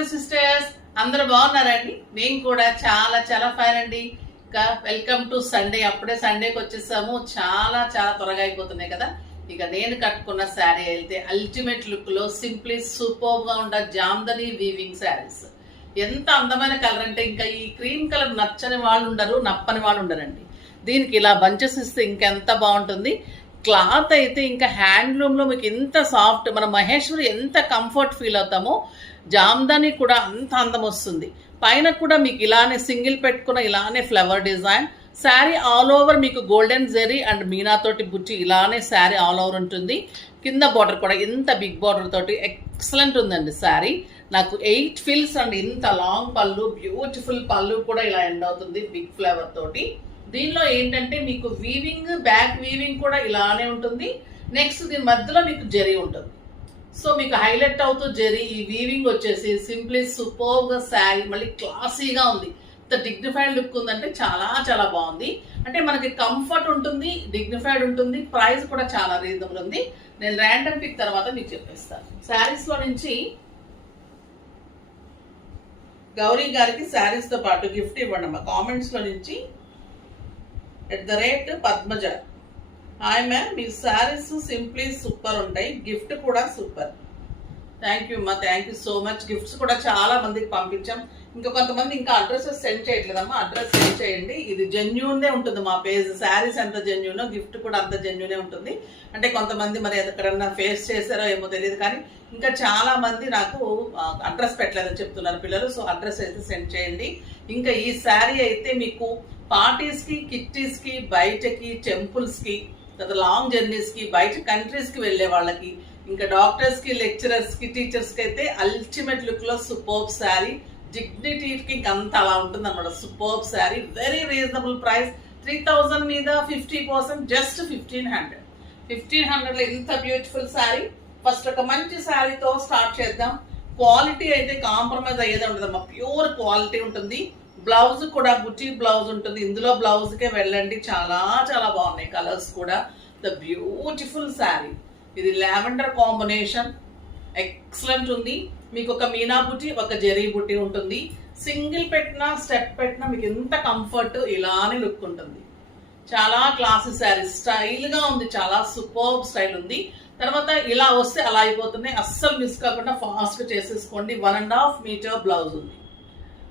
Brothers sisters, అందరూ బాగున్నారండి? నేను కూడా చాలా చాలా ఫైన్ అండి. ఇంకా వెల్కమ్ టు సండే. అప్పుడే సండేకి వచ్చేసాము. చాలా చాలా త్వరగా అయిపోతున్నాయి కదా. ఇక నేను కట్టుకున్న శారీ అయితే అల్టిమేట్ లుక్ లో సింప్లీ సూపర్ గా ఉండే జామ్దని వీవింగ్ శారీస్. ఎంత అందమైన కలర్ అంటే ఇంకా ఈ క్రీమ్ కలర్ నచ్చని వాళ్ళు ఉండరు, నప్పని వాళ్ళు ఉండరండి. దీనికి ఇలా బంచెస్ ఇస్తే ఇంకెంత బాగుంటుంది. క్లాత్ అయితే ఇంకా హ్యాండ్లూమ్ లో మీకు ఎంత సాఫ్ట్, మన మహేశ్వరి ఎంత కంఫర్ట్ ఫీల్ అవుతామో జామ్దాని కూడా అంత అందం వస్తుంది. పైన కూడా మీకు ఇలానే సింగిల్ పెట్టుకున్న ఇలానే flower design sari all over మీకు గోల్డెన్ జెరీ అండ్ మీనాతోటి బుచ్చి ఇలానే శారీ ఆల్ ఓవర్ ఉంటుంది. కింద బార్డర్ కూడా ఇంత బిగ్ బార్డర్ తోటి ఎక్సలెంట్ ఉందండి శారీ. నాకు 8 ఫిల్స్ అండ్ ఇంత లాంగ్ పళ్ళు, బ్యూటిఫుల్ పళ్ళు కూడా ఇలా ఎండ్ అవుతుంది బిగ్ ఫ్లవర్ తోటి. దీనిలో ఏంటంటే మీకు వీవింగ్, బ్యాక్ వీవింగ్ కూడా ఇలానే ఉంటుంది. నెక్స్ట్ దీని మధ్యలో మీకు జెరీ ఉంటుంది. సో మీకు హైలైట్ అవుతూ జెరీ, ఈ వీవింగ్ వచ్చేసి సింప్లీ సూపర్ గా శారీ మళ్ళీ క్లాసీగా ఉంది. ఇంత డిగ్నిఫైడ్ లుక్ ఉందంటే చాలా చాలా బాగుంది. అంటే మనకి కంఫర్ట్ ఉంటుంది, డిగ్నిఫైడ్ ఉంటుంది, ప్రైస్ కూడా చాలా రీజనబుల్ ఉంది. నేను ర్యాండమ్ పిక్ తర్వాత మీకు చెప్పేస్తాను. శారీస్ లో నుంచి గౌరీ గారికి శారీస్ తో పాటు గిఫ్ట్ ఇవ్వండి అమ్మా. కామెంట్స్ లో నుంచి @పద్మజ, హాయ్ మ్యామ్, మీ శారీస్ సింప్లీ సూపర్ ఉంటాయి, గిఫ్ట్ కూడా సూపర్. థ్యాంక్ యూ అమ్మా, thank you so much. Gifts కూడా చాలా మందికి పంపించాం. ఇంకా కొంతమంది ఇంకా అడ్రసెస్ సెండ్ చేయట్లేదమ్మా, అడ్రస్ సెండ్ చేయండి. ఇది జెన్యూన్నే ఉంటుంది మా పేజ్. శారీస్ ఎంత జెన్యూనో గిఫ్ట్ కూడా అంత జెన్యూనే ఉంటుంది. అంటే కొంతమంది మరి ఎక్కడన్నా ఫేస్ చేశారో ఏమో తెలియదు, కానీ ఇంకా చాలా మంది నాకు అడ్రస్ పెట్టలేదని చెప్తున్నారు పిల్లలు. సో అడ్రస్ అయితే సెండ్ చేయండి. ఇంకా ఈ శారీ అయితే మీకు పార్టీస్ కి, కిట్టీస్ కి, బయటకి, టెంపుల్స్ కి, లాంగ్ జర్నీస్ కి, బయట కంట్రీస్ కి వెళ్లే వాళ్ళకి, ఇంకా డాక్టర్స్ కి, లెక్చరర్స్ కి, టీచర్స్ కి అయితే అల్టిమేట్ లుక్ లో సూపర్బ్ శారీ. డిగ్నిటీకి అంత అలా ఉంటుంది అన్నమాట. Superb sari, very reasonable price. 3000 మీద 50%, జస్ట్ 1500. 1500 లో ఇంత బ్యూటిఫుల్ శారీ. ఫస్ట్ ఒక మంచి శారీతో స్టార్ట్ చేద్దాం. క్వాలిటీ అయితే కాంప్రమైజ్ అయ్యేది ఉండదమ్మా, ప్యూర్ క్వాలిటీ ఉంటుంది. బ్లౌజ్ కూడా బుటీక్ బ్లౌజ్ ఉంటుంది. ఇందులో బ్లౌజ్ కే వెళ్ళండి, చాలా చాలా బాగున్నాయి కలర్స్ కూడా. The beautiful sari. ఇది లావెండర్ కాంబినేషన్, ఎక్సలెంట్ ఉంది. మీకు ఒక మీనా బుటీ, ఒక జెరీ బుటీ ఉంటుంది. సింగిల్ పెట్టినా, స్టెప్ పెట్టినా మీకు ఎంత కంఫర్ట్, ఇలానే లుక్ ఉంటుంది. చాలా క్లాసీ శారీ, స్టైల్ గా ఉంది, చాలా సూపర్బ్ స్టైల్ ఉంది. తర్వాత ఇలా వస్తే అలా అయిపోతున్నాయి, అస్సలు మిస్ కాకుండా ఫాస్ట్ గా చేసేసుకోండి. 1.5 మీటర్ బ్లౌజ్ ఉంది.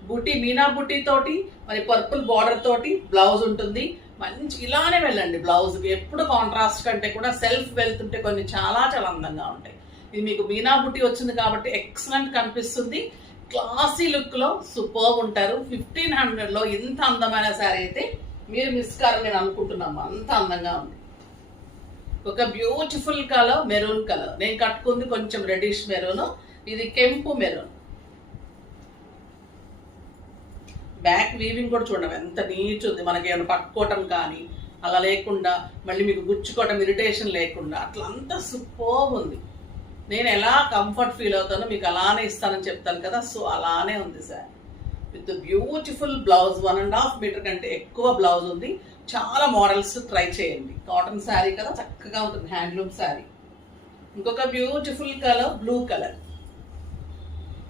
బుటీ, మీనా బుటీ తోటి మరి పర్పుల్ బార్డర్ తోటి బ్లౌజ్ ఉంటుంది. మంచి ఇలానే వెళ్ళండి బ్లౌజ్. ఎప్పుడు కాంట్రాస్ట్ కంటే కూడా సెల్ఫ్ వెళ్తుంటే కొన్ని చాలా చాలా అందంగా ఉంటాయి. ఇది మీకు మీనా బుటీ వచ్చింది కాబట్టి ఎక్సలెంట్ కనిపిస్తుంది. క్లాసీ లుక్ లో సూపర్ ఉంటారు. 1500 లో ఇంత అందమైన శారీ అయితే మీరు మిస్ కారని నేను అనుకుంటున్నాము, అంత అందంగా ఉంది. ఒక బ్యూటిఫుల్ కలర్, మెరూన్ కలర్. నేను కట్టుకుంది కొంచెం రెడిష్ మెరూన్, ఇది కెంపు మెరూన్. బ్యాక్ వీవింగ్ కూడా చూడండి ఎంత నీట్ ఉంది. మనకి ఏమైనా పట్టుకోవటం కానీ అలా లేకుండా, మళ్ళీ మీకు గుచ్చుకోవటం, ఇరిటేషన్ లేకుండా, అట్లా అంతా సూపర్ ఉంది. నేను ఎలా కంఫర్ట్ ఫీల్ అవుతానో మీకు అలానే ఇస్తానని చెప్తాను కదా. సో అలానే ఉంది sir. With beautiful blouse, 1.5 metre కంటే ఎక్కువ బ్లౌజ్ ఉంది. చాలా మోడల్స్ ట్రై చేయండి. కాటన్ శారీ కదా, చక్కగా ఉంటుంది, హ్యాండ్లూమ్ శారీ. ఇంకొక బ్యూటిఫుల్ కలర్, బ్లూ కలర్.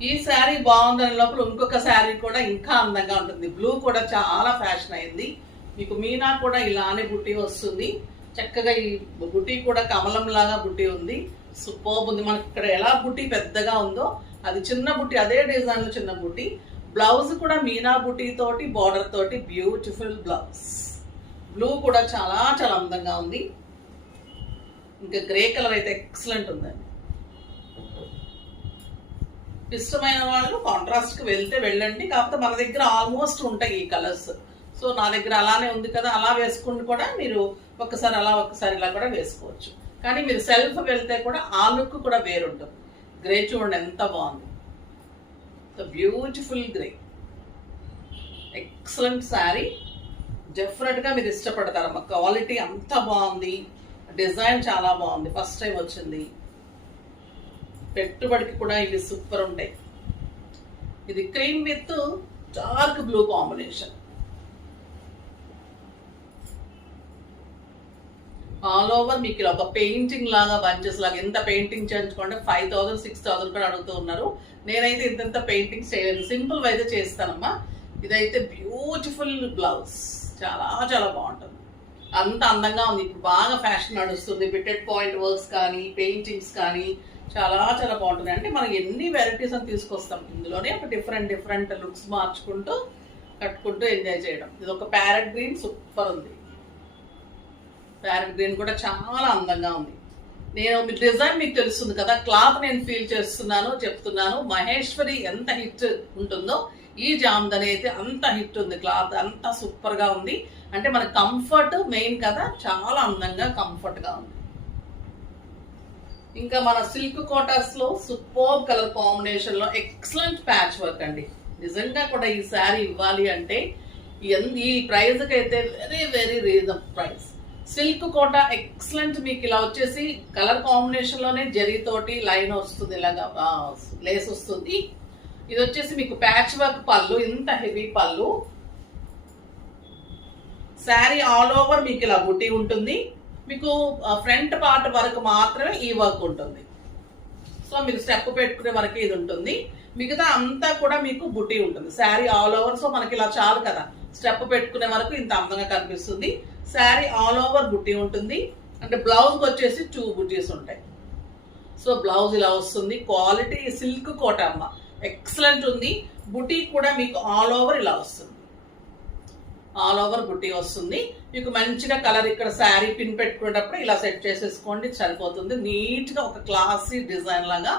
ఈ శారీ బాగుందని లోపల ఇంకొక శారీ కూడా ఇంకా అందంగా ఉంటుంది. బ్లూ కూడా చాలా ఫ్యాషన్ అయింది. మీకు మీనా కూడా ఇలానే బుట్టి వస్తుంది. చక్కగా ఈ బుట్టి కూడా కమలం లాగా బుట్టి ఉంది. సూపర్బ్ ఉంది. మనకి ఇక్కడ ఎలా బుట్టి పెద్దగా ఉందో అది చిన్న బుట్టి, అదే డిజైన్ లో చిన్న బుట్టి. బ్లౌజ్ కూడా మీనా బుట్టి తోటి, బార్డర్ తోటి బ్యూటిఫుల్ బ్లౌజ్. బ్లూ కూడా చాలా చాలా అందంగా ఉంది. ఇంకా గ్రే కలర్ అయితే ఎక్సలెంట్ ఉందండి. ఇష్టమైన వాళ్ళు కాంట్రాస్ట్ కి వెళ్తే వెళ్ళండి. కాకపోతే మన దగ్గర ఆల్మోస్ట్ ఉంటాయి ఈ కలర్స్. సో నా దగ్గర అలానే ఉంది కదా, అలా వేసుకుని కూడా మీరు ఒక్కసారి అలా ఒక్కసారి ఇలా కూడా వేసుకోవచ్చు. కానీ మీరు సెల్ఫ్ వెళ్తే కూడా ఆ లుక్ కూడా వేరుంటుంది. గ్రే చూడండి ఎంత బాగుంది, beautiful grey, excellent sari. Definite గా మీరు ఇష్టపడతారమ్మా. క్వాలిటీ అంత బాగుంది, డిజైన్ చాలా బాగుంది, ఫస్ట్ టైం వచ్చింది. పెట్టుబడికి కూడా ఇవి సూపర్ ఉంటాయి. ఇది cream with dark blue combination. All over మీకు ఇలా ఒక పెయింటింగ్ లాగా బంచెస్ లాగా ఎంత పెయింటింగ్ చేయించుకోండి 5,000 6,000 కూడా అడుగుతూ ఉన్నారు. నేనైతే ఇంత పెయింటింగ్స్ చేయలేదు, సింపుల్ అయితే చేస్తానమ్మా. ఇదైతే బ్యూటిఫుల్ బ్లౌజ్, చాలా చాలా బాగుంటుంది, అంత అందంగా ఉంది. ఇప్పుడు బాగా ఫ్యాషన్ నడుస్తుంది, బిటెడ్ పాయింట్ వర్క్స్ కానీ పెయింటింగ్స్ కానీ చాలా చాలా బాగుంటుంది. అంటే మనం ఎన్ని వెరైటీస్ అని తీసుకొస్తాం, ఇందులోనే ఒక డిఫరెంట్ లుక్స్ మార్చుకుంటూ కట్టుకుంటూ ఎంజాయ్ చేయడం. ఇది ఒక ప్యారెట్ గ్రీన్ సూపర్ ఉంది, ప్యారెట్ గ్రీన్ కూడా చాలా అందంగా ఉంది. నేను మీ డిజైన్ మీకు తెలుస్తుంది కదా, క్లాత్ నేను ఫీల్ చేస్తున్నాను చెప్తున్నాను. మహేశ్వరి ఎంత హిట్ ఉంటుందో ఈ జామ్దని అయితే అంత హిట్ ఉంది, క్లాత్ అంత సూపర్గా ఉంది. అంటే మన కంఫర్ట్ మెయిన్ కదా, చాలా అందంగా కంఫర్ట్గా ఉంది. ఇంకా మన సిల్క్ కోటాస్లో సూపర్ కలర్ కాంబినేషన్లో ఎక్సలెంట్ ప్యాచ్ వర్క్ అండి. నిజంగా కూడా ఈ శారీ ఇవ్వాలి అంటే ఈ ప్రైస్కి అయితే వెరీ రీజనబుల్ ప్రైస్. సిల్క్ కోట ఎక్సలెంట్, మీకు ఇలా వచ్చేసి కలర్ కాంబినేషన్లోనే జరీతోటి లైన్ వస్తుంది, ఇలాగా లేస్ వస్తుంది. ఇది వచ్చేసి మీకు ప్యాచ్ వర్క్ పళ్ళు, ఇంత హెవీ పళ్ళు. శారీ ఆల్ ఓవర్ మీకు ఇలా బుట్టి ఉంటుంది, మీకు ఫ్రంట్ పార్ట్ వరకు మాత్రమే ఈ వర్క్ ఉంటుంది. సో మీరు స్టెప్ పెట్టుకునే వరకు ఇది ఉంటుంది, మిగతా అంతా కూడా మీకు బుట్టి ఉంటుంది శారీ ఆల్ ఓవర్. సో మనకి ఇలా చాలు కదా, స్టెప్ పెట్టుకునే వరకు ఇంత అందంగా కనిపిస్తుంది. శారీ ఆల్ ఓవర్ బుట్టి ఉంటుంది. అంటే బ్లౌజ్కి వచ్చేసి 2 బుట్టీస్ ఉంటాయి. సో బ్లౌజ్ ఇలా వస్తుంది, క్వాలిటీ సిల్క్ కోట అమ్మ, ఎక్సలెంట్ ఉంది. బుటీ కూడా మీకు ఆల్ ఓవర్ ఇలా వస్తుంది, ఆల్ ఓవర్ బుట్టి వస్తుంది. మీకు మంచిగా కలర్ ఇక్కడ శారీ పిన్ పెట్టుకునేటప్పుడు ఇలా సెట్ చేసేసుకోండి, సరిపోతుంది. నీట్గా ఒక క్లాసీ డిజైన్ లాగా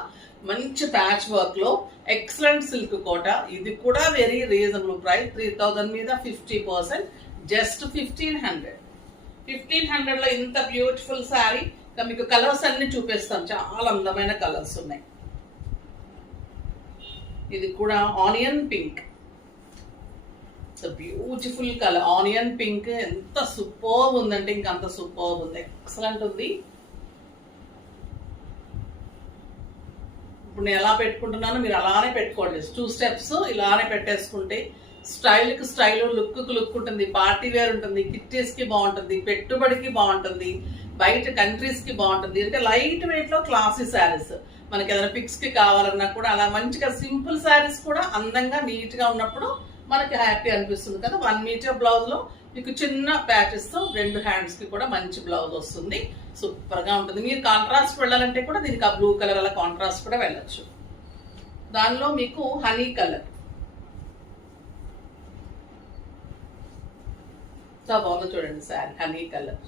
మంచి ప్యాచ్ వర్క్ లో ఎక్సలెంట్ సిల్క్ కోట. ఇది కూడా వెరీ రీజనబుల్ ప్రైస్, 3,000 మీద 50%, జస్ట్ 1,500 లో ఇంత బ్యూటిఫుల్ శారీ. మీకు కలర్స్ అన్ని చూపిస్తాం, చాలా అందమైన కలర్స్ ఉన్నాయి. ఇది కూడా onion pink, beautiful colour onion pink, ఎంత సూపర్ ఉందంటే ఇంకా అంత సూపర్ ఉంది, ఎక్సలెంట్ ఉంది. ఇప్పుడు నేను ఎలా పెట్టుకుంటున్నానో మీరు అలానే పెట్టుకోండి, 2 స్టెప్స్ ఇలానే పెట్టేసుకుంటే స్టైల్కి స్టైల్, లుక్కి లుక్ ఉంటుంది, పార్టీ వేర్ ఉంటుంది, కిట్టీస్కి బాగుంటుంది, పెట్టుబడికి బాగుంటుంది, బయట కంట్రీస్కి బాగుంటుంది. అంటే లైట్ వెయిట్లో క్లాసీ శారీస్, మనకి ఏదైనా పిక్స్కి కావాలన్నా కూడా అలా మంచిగా సింపుల్ శారీస్ కూడా అందంగా నీట్గా ఉన్నప్పుడు మనకి హ్యాపీ అనిపిస్తుంది కదా. 1 మీటర్ బ్లౌజ్లో మీకు చిన్న ప్యాచెస్తో 2 హ్యాండ్స్కి కూడా మంచి బ్లౌజ్ వస్తుంది, సూపర్గా ఉంటుంది. మీరు కాంట్రాస్ట్ వెళ్ళాలంటే కూడా దీనికి ఆ బ్లూ కలర్ అలా కాంట్రాస్ట్ కూడా వెళ్ళచ్చు. దానిలో మీకు హనీ కలర్ చాలా బాగుంది చూడండి sari, honey colour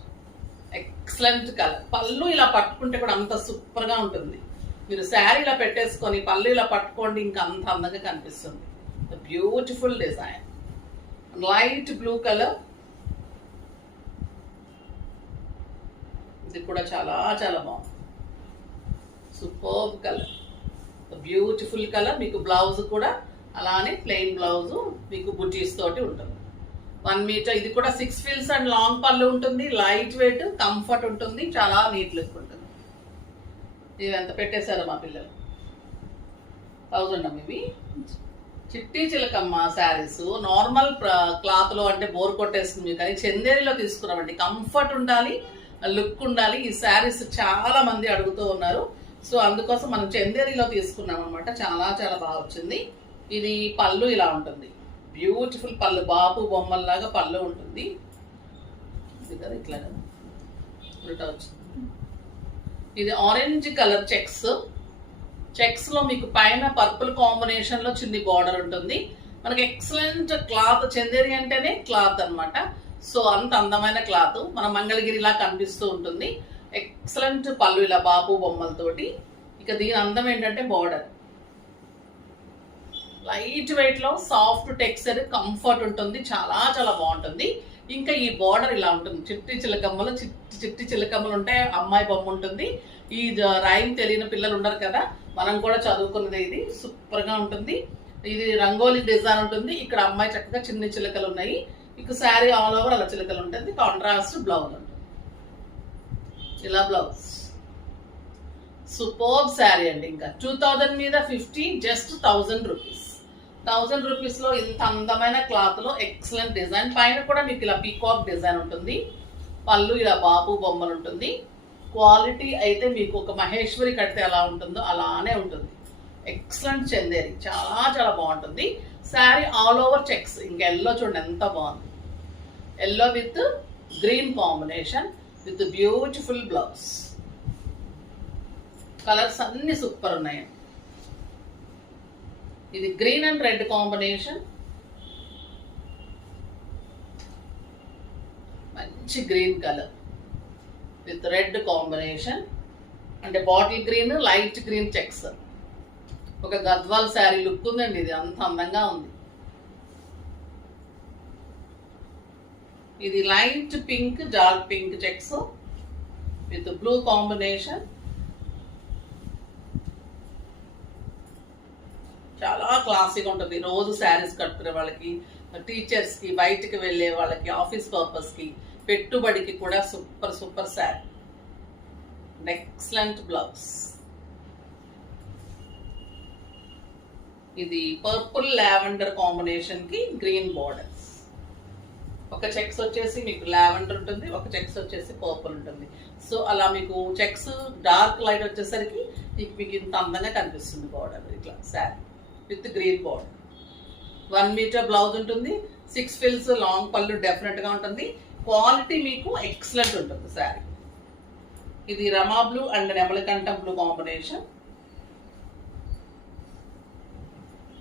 excellent colour. పళ్ళు ఇలా పట్టుకుంటే కూడా అంత సూపర్గా ఉంటుంది. మీరు శారీ ఇలా పెట్టేసుకొని పళ్ళు ఇలా పట్టుకోండి, ఇంకా అంత అందంగా కనిపిస్తుంది. Beautiful design, light blue colour, ఇది కూడా చాలా చాలా బాగుంది, సూపర్ కలర్, బ్యూటిఫుల్ కలర్. మీకు బ్లౌజ్ కూడా అలానే ప్లెయిన్ బ్లౌజ్ మీకు బుటీస్ తోటి ఉంటుంది. 1 మీటర్, ఇది కూడా 6 ఫిల్స్ అండ్ లాంగ్ పళ్ళు ఉంటుంది, లైట్ వెయిట్, కంఫర్ట్ ఉంటుంది, చాలా నీట్ లుక్ ఉంటుంది. ఇవి ఎంత పెట్టేశారు మా పిల్లలు, 1000 అమ్మ. ఇవి చిట్టి చిలకమ్మ శారీస్, నార్మల్ క్లాత్లో అంటే బోర్ కొట్టేస్తుంది, కానీ చందేరిలో తీసుకున్నామండి. కంఫర్ట్ ఉండాలి, లుక్ ఉండాలి. ఈ శారీస్ చాలా మంది అడుగుతూ ఉన్నారు, సో అందుకోసం మనం చందేరిలో తీసుకున్నాం అనమాట. చాలా చాలా బాగా వచ్చింది. ఇది పళ్ళు ఇలా ఉంటుంది, బ్యూటిఫుల్ పళ్ళు, బాపు బొమ్మల్లాగా పళ్ళు ఉంటుంది. ఇది కదా ఇట్లా కదా ఉల్టా వచ్చింది. ఇది ఆరెంజ్ కలర్ చెక్స్ లో మీకు పైన పర్పుల్ కాంబినేషన్ లో చిన్ని బార్డర్ ఉంటుంది. మనకి ఎక్సలెంట్ క్లాత్, చందేరి అంటేనే క్లాత్ అన్నమాట. సో అంత అందమైన క్లాత్, మన మంగళగిరిలా కనిపిస్తూ ఉంటుంది. ఎక్సలెంట్ పళ్ళు ఇలా బాపు బొమ్మలతోటి. ఇక దీని అందం ఏంటంటే బార్డర్ లైట్ వెయిట్ లో సాఫ్ట్ టెక్స్చర్, కంఫర్ట్ ఉంటుంది, చాలా చాలా బాగుంటుంది. ఇంకా ఈ బార్డర్ ఇలా ఉంటుంది, చిట్టి చిలకమ్మలు ఉంటాయి, అమ్మాయి బొమ్మ ఉంటుంది. ఈ రైమ్ తెలియని పిల్లలు ఉండరు కదా, మనం కూడా చదువుకున్నది. ఇది సూపర్ గా ఉంటుంది. ఇది రంగోలీ డిజైన్ ఉంటుంది. ఇక్కడ అమ్మాయి చక్కగా చిన్న చిలకలు ఉన్నాయి. మీకు శారీ ఆల్ ఓవర్ అలా చిలకలు ఉంటుంది. కాంట్రాస్ట్ బ్లౌజ్ ఉంటుంది, ఇలా బ్లౌజ్. సూపర్ శారీ అండి. ఇంకా 2000 మీద 50, జస్ట్ 1000 రూపీస్. 1000 రూపీస్ లో ఇంత అందమైన క్లాత్ లో ఎక్సలెంట్ డిజైన్. పైన కూడా మీకు ఇలా పీకాక్ డిజైన్ ఉంటుంది. పళ్ళు ఇలా బాబు బొమ్మలు ఉంటుంది. క్వాలిటీ అయితే మీకు ఒక మహేశ్వరి కడితే ఎలా ఉంటుందో అలానే ఉంటుంది. ఎక్సలెంట్ చందేరి, చాలా చాలా బాగుంటుంది. Sari all over checks. ఇంకా ఎల్లో చూడండి ఎంత బాగుంది. Yellow with green combination with beautiful blouse. Colours అన్ని సూపర్ ఉన్నాయి. ఇది గ్రీన్ అండ్ రెడ్ కాంబినేషన్. మంచి green colour with red combination, అంటే bottle green light green checks. ఒక గద్వాల్ శారీ లుక్ ఉందండి. ఇది అంత అందంగా ఉంది. ఇది light pink dark pink checks with blue combination. చాలా క్లాసీగా ఉంటుంది. రోజు శారీస్ కట్టుకునే వాళ్ళకి, టీచర్స్కి, బయటికి వెళ్ళే వాళ్ళకి, ఆఫీస్ పర్పస్కి, పెట్టుబడికి కూడా super super sari. Excellent blouse. ఇది పర్పుల్ లావెండర్ కాంబినేషన్కి గ్రీన్ బోర్డర్స్. ఒక చెక్స్ వచ్చేసి మీకు లావెండర్ ఉంటుంది, ఒక చెక్స్ వచ్చేసి పర్పుల్ ఉంటుంది. సో అలా మీకు చెక్స్ డార్క్ లైట్ వచ్చేసరికి మీకు ఇంత అందంగా కనిపిస్తుంది బోర్డర్. ఇట్లా sari with green border. 1 metre blouse ఉంటుంది. 6 ఫిల్స్ లాంగ్ పళ్ళు డెఫినెట్గా ఉంటుంది. క్వాలిటీ మీకు ఎక్సలెంట్ ఉంటుంది శారీ. ఇది రమా బ్లూ అండ్ నెమలికంఠం blue combination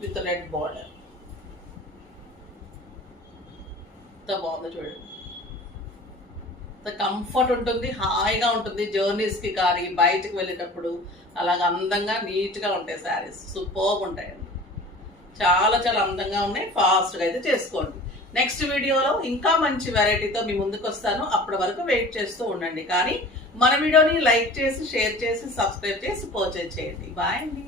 with red border. ఎంత బాగుందో చూడండి. కంఫర్ట్ ఉంటుంది, హాయిగా ఉంటుంది. జర్నీస్కి కానీ బయటకు వెళ్ళేటప్పుడు అలాగ అందంగా నీట్గా ఉంటాయి శారీస్. సూపర్గా ఉంటాయండి. చాలా చాలా అందంగా ఉన్నాయి. ఫాస్ట్గా అయితే చేసుకోండి. నెక్స్ట్ వీడియోలో ఇంకా మంచి వెరైటీతో మీ ముందుకు వస్తాను. అప్పటి వరకు వెయిట్ చేస్తూ ఉండండి. కానీ మన వీడియోని లైక్ చేసి, షేర్ చేసి, సబ్స్క్రైబ్ చేసి పర్చేజ్ చేయండి. బాయ్ అండి.